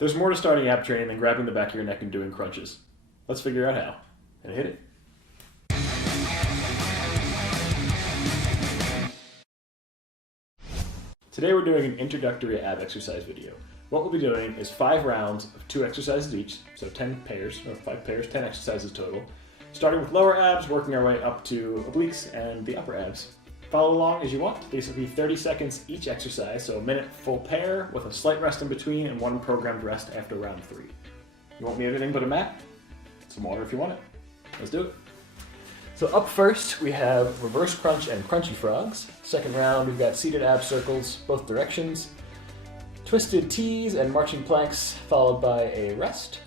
There's more to starting ab training than grabbing the back of your neck and doing crunches. Let's figure out how. And hit it. Today we're doing an introductory ab exercise video. What we'll be doing is 5 rounds of 2 exercises each, so 10 pairs, or 5 pairs, 10 exercises total. Starting with lower abs, working our way up to obliques and the upper abs. Follow along as you want. These will be 30 seconds each exercise, so a minute full pair with a slight rest in between and 1 programmed rest after round 3. You won't need anything but a mat, some water if you want it. Let's do it. So up first, we have reverse crunch and crunchy frogs. Second round, we've got seated ab circles, both directions. Twisted T's and marching planks, followed by a rest.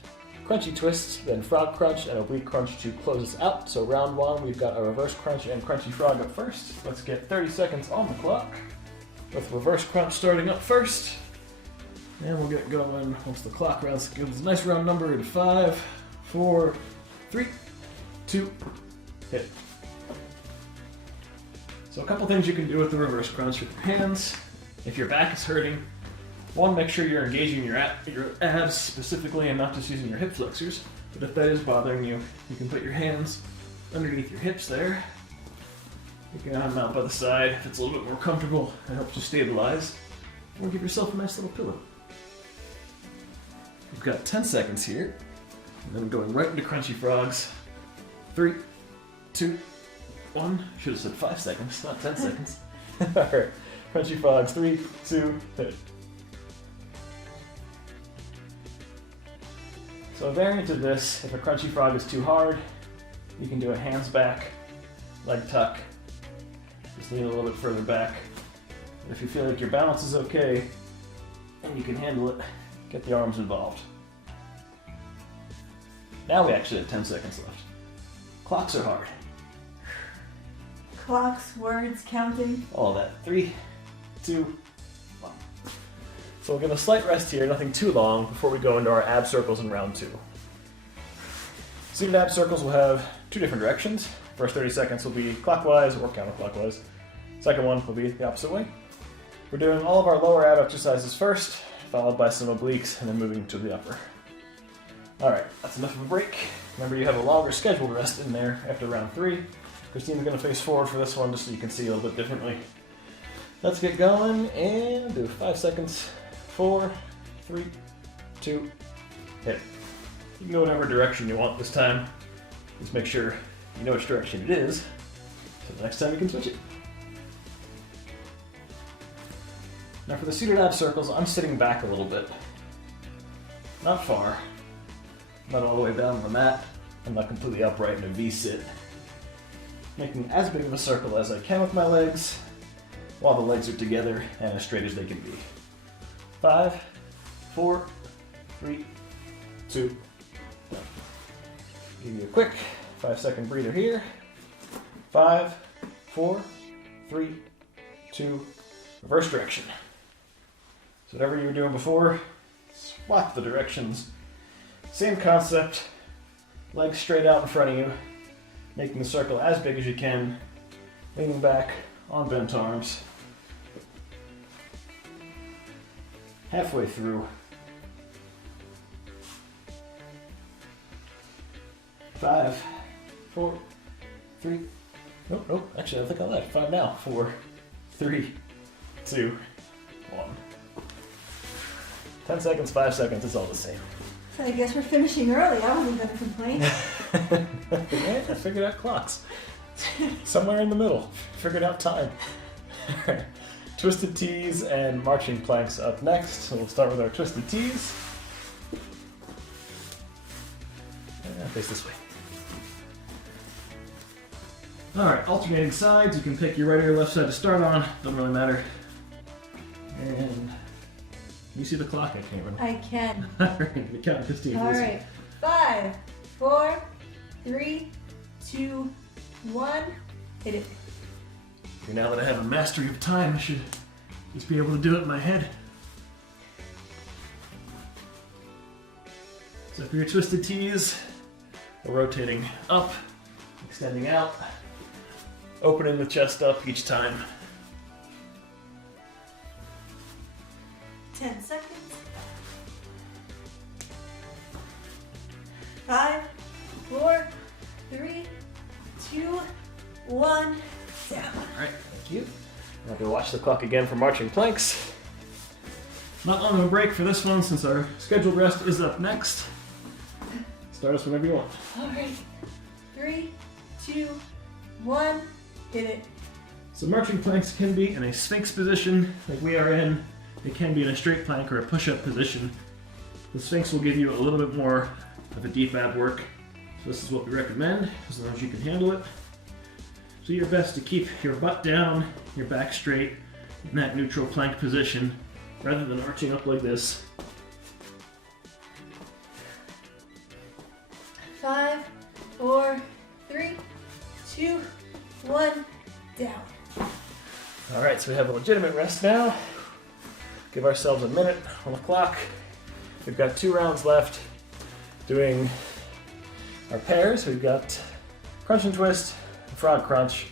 Crunchy twists, then frog crunch and oblique crunch to close us out. So round 1, we've got a reverse crunch and crunchy frog up first. Let's get 30 seconds on the clock, with reverse crunch starting up first. And we'll get going once the clock gives us a nice round number in 5, 4, 3, 2, hit. So a couple things you can do with the reverse crunch with your hands. If your back is hurting, 1, make sure you're engaging your abs specifically and not just using your hip flexors. But if that is bothering you, you can put your hands underneath your hips there. You can have them out by the side if it's a little bit more comfortable and helps you stabilize. Or give yourself a nice little pillow. We've got 10 seconds here. And then going right into crunchy frogs. 3, 2, 1. Should have said 5 seconds, not 10 seconds. Alright, crunchy frogs. 3, 2, hit. So a variant of this, if a crunchy frog is too hard, you can do a hands back, leg tuck, just lean a little bit further back. And if you feel like your balance is okay, and you can handle it, get the arms involved. Now we actually have 10 seconds left. Clocks are hard. Clocks, words, counting. All of that. 3, 2, 1. So we'll get a slight rest here, nothing too long, before we go into our ab circles in round 2. Seated ab circles will have 2 different directions. First 30 seconds will be clockwise or counterclockwise. Second one will be the opposite way. We're doing all of our lower ab exercises first, followed by some obliques, and then moving to the upper. Alright, that's enough of a break. Remember, you have a longer scheduled rest in there after round 3. Christine's going to face forward for this one just so you can see a little bit differently. Let's get going and do 5 seconds. 4, 3, 2, hit. You can go whatever direction you want this time. Just make sure you know which direction it is, so the next time you can switch it. Now for the seated ab circles, I'm sitting back a little bit. Not far. Not all the way down on the mat. I'm not completely upright in a V-sit. Making as big of a circle as I can with my legs, while the legs are together and as straight as they can be. 5, 4, 3, 2, 1. Give you a quick 5-second breather here. 5, 4, 3, 2, reverse direction. So whatever you were doing before, swap the directions. Same concept, legs straight out in front of you, making the circle as big as you can, leaning back on bent arms. Halfway through. 5, 4, 3. Nope, actually I think I lied. 5 now. 4, 3, 2, 1. 10 seconds, 5 seconds, it's all the same. So I guess we're finishing early. I wasn't going to complain. Yeah, I figured out clocks. Somewhere in the middle. Figured out time. Twisted T's and marching planks up next. So we'll start with our twisted T's. And face this way. Alright, alternating sides. You can pick your right or your left side to start on. Doesn't really matter. And you see the clock? I can't remember. I can. Alright, count 15. Alright. 5, 4, 3, 2, 1. Hit it. Now that I have a mastery of time, I should just be able to do it in my head. So for your twisted T's, we're rotating up, extending out, opening the chest up each time. 10 seconds. 5, 4, 3, 2, 1, down. Alright, thank you. I'll go watch the clock again for marching planks. Not long of a break for this one since our scheduled rest is up next. Start us whenever you want. Alright. 3, 2, 1, hit it. So marching planks can be in a sphinx position like we are in. It can be in a straight plank or a push-up position. The sphinx will give you a little bit more of a deep ab work. So this is what we recommend, as long as you can handle it. So your best to keep your butt down, your back straight, in that neutral plank position, rather than arching up like this. 5, 4, 3, 2, 1, down. Alright, so we have a legitimate rest now. Give ourselves a minute on the clock. We've got 2 rounds left doing our pairs. We've got crunch and twist, and frog crunch,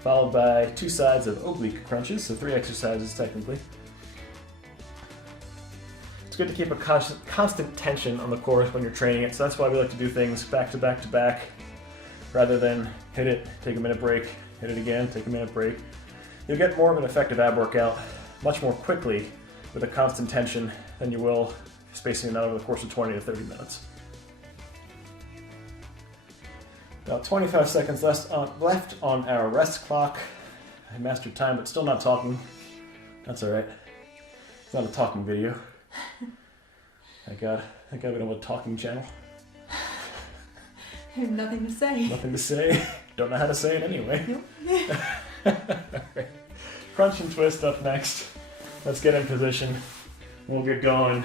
followed by 2 sides of oblique crunches, so 3 exercises technically. It's good to keep a constant tension on the core when you're training it, so that's why we like to do things back to back to back, rather than hit it, take a minute break, hit it again, take a minute break. You'll get more of an effective ab workout much more quickly with a constant tension than you will spacing it out over the course of 20 to 30 minutes. About 25 seconds left on our rest clock. I mastered time, but still not talking. That's alright. It's not a talking video. Thank God we don't have a talking channel. I have nothing to say. Nothing to say. Don't know how to say it anyway. Nope. Alright. Crunch and twist up next. Let's get in position. We'll get going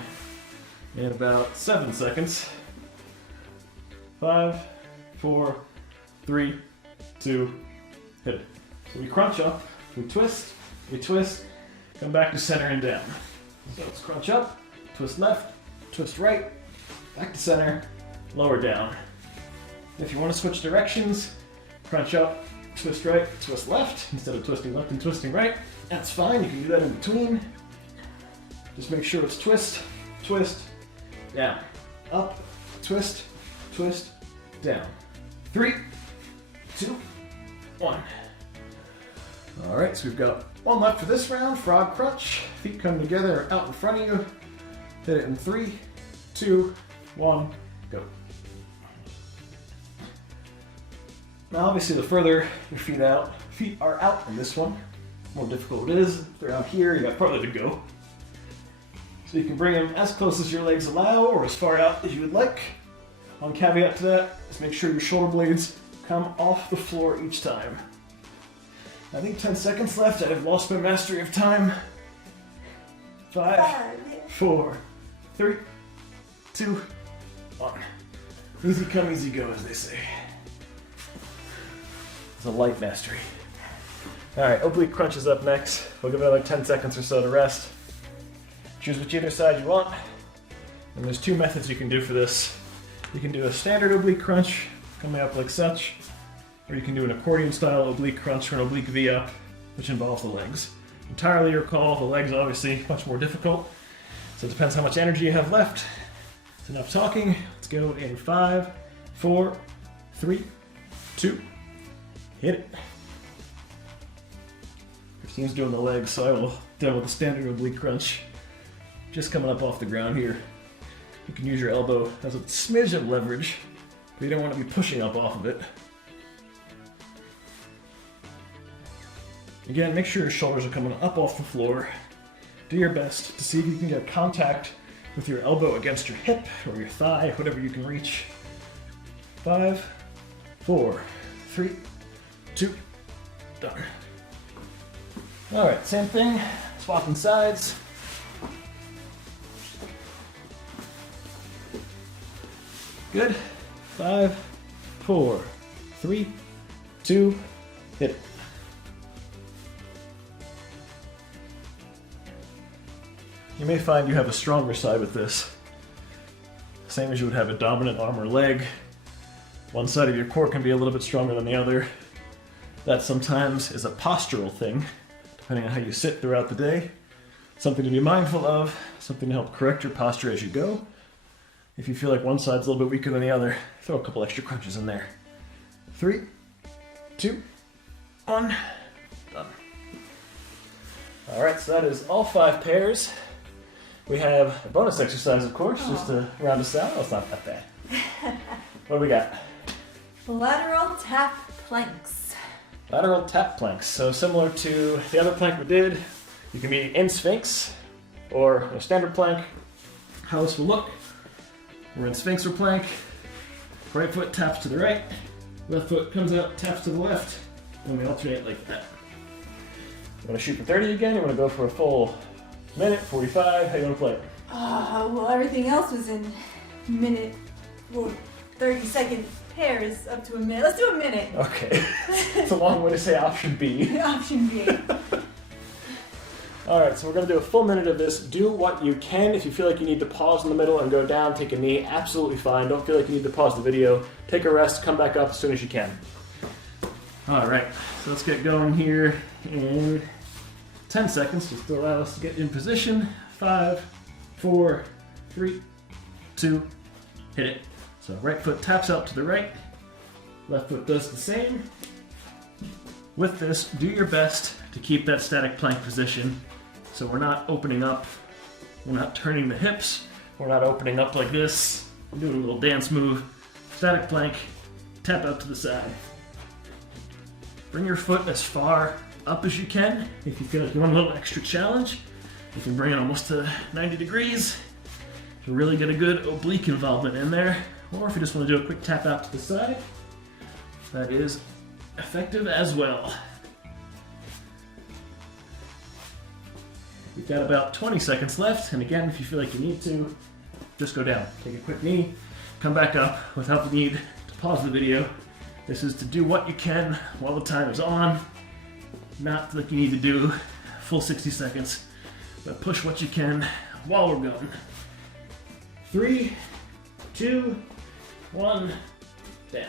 in about 7 seconds. 5, 4, 3, 2, hit it. So we crunch up, we twist, come back to center and down. So let's crunch up, twist left, twist right, back to center, lower down. If you want to switch directions, crunch up, twist right, twist left, instead of twisting left and twisting right. That's fine, you can do that in between. Just make sure it's twist, twist, down, up, twist, twist, down. 3, 2, 1. Alright, so we've got 1 left for this round, frog crunch. Feet come together out in front of you. Hit it in 3, 2, 1, go. Now obviously the further your feet are out in this one, the more difficult it is. If they're out here, you got farther to go. So you can bring them as close as your legs allow or as far out as you would like. One caveat to that is make sure your shoulder blades come off the floor each time. I think 10 seconds left. I've lost my mastery of time. 5, 4, 3, 2, 1. Easy come, easy go, as they say. It's a light mastery. Alright, oblique crunch is up next. We'll give it another 10 seconds or so to rest. Choose whichever side you want. And there's 2 methods you can do for this. You can do a standard oblique crunch, coming up like such, or you can do an accordion style oblique crunch or an oblique V-up, which involves the legs. Entirely your call. The legs obviously much more difficult, so it depends how much energy you have left. It's enough talking. Let's go in 5, 4, 3, 2, hit it. Christine's doing the legs, so I will demo the standard oblique crunch. Just coming up off the ground here. You can use your elbow as a smidge of leverage, but you don't want to be pushing up off of it. Again, make sure your shoulders are coming up off the floor. Do your best to see if you can get contact with your elbow against your hip or your thigh, whatever you can reach. 5, 4, 3, 2, done. Alright, same thing, swapping sides. Good. 5, 4, 3, 2, hit it. You may find you have a stronger side with this. Same as you would have a dominant arm or leg. One side of your core can be a little bit stronger than the other. That sometimes is a postural thing, depending on how you sit throughout the day. Something to be mindful of, something to help correct your posture as you go. If you feel like one side's a little bit weaker than the other, throw a couple extra crunches in there. 3, 2, 1, done. All right, so that is all 5 pairs. We have a bonus exercise, of course, just to round us out. Oh, it's not that bad. What do we got? Lateral tap planks. Lateral tap planks. So similar to the other plank we did, you can be in Sphinx or a standard plank. How this will look: we're in Sphinx or plank. Right foot taps to the right, left foot comes out, taps to the left, and we alternate like that. You want to shoot for 30 again? You want to go for a full minute, 45? How do you want to play it? Well, everything else was in minute or 30-second pairs up to a minute. Let's do a minute. Okay. It's a long way to say option B. Option B. Alright, so we're going to do a full minute of this. Do what you can. If you feel like you need to pause in the middle and go down, take a knee, absolutely fine. Don't feel like you need to pause the video. Take a rest, come back up as soon as you can. Alright, so let's get going here in 10 seconds, just to allow us to get in position. 5, 4, 3, 2, hit it. So right foot taps out to the right, left foot does the same. With this, do your best to keep that static plank position. So we're not opening up, we're not turning the hips, we're not opening up like this, doing a little dance move. Static plank, tap out to the side. Bring your foot as far up as you can. If you feel like you want a little extra challenge, you can bring it almost to 90 degrees to really get a good oblique involvement in there. Or if you just want to do a quick tap out to the side, that is effective as well. We've got about 20 seconds left, and again, if you feel like you need to, just go down. Take a quick knee, come back up without the need to pause the video. This is to do what you can while the time is on, not like you need to do full 60 seconds, but push what you can while we're going. 3, 2, 1, down.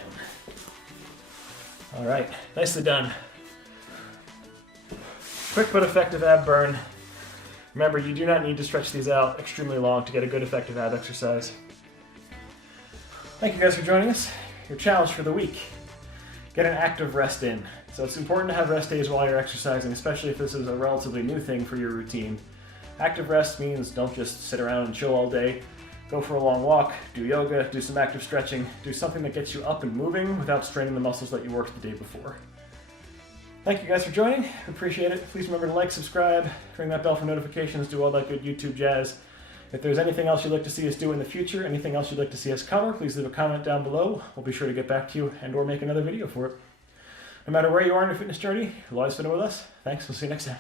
All right, nicely done. Quick but effective ab burn. Remember, you do not need to stretch these out extremely long to get a good effective ab exercise. Thank you guys for joining us. Your challenge for the week: get an active rest in. So it's important to have rest days while you're exercising, especially if this is a relatively new thing for your routine. Active rest means don't just sit around and chill all day. Go for a long walk, do yoga, do some active stretching, do something that gets you up and moving without straining the muscles that you worked the day before. Thank you guys for joining. Appreciate it. Please remember to like, subscribe, ring that bell for notifications, do all that good YouTube jazz. If there's anything else you'd like to see us do in the future, anything else you'd like to see us cover, please leave a comment down below. We'll be sure to get back to you and or make another video for it. No matter where you are in your fitness journey, you'll always fit in with us. Thanks, we'll see you next time.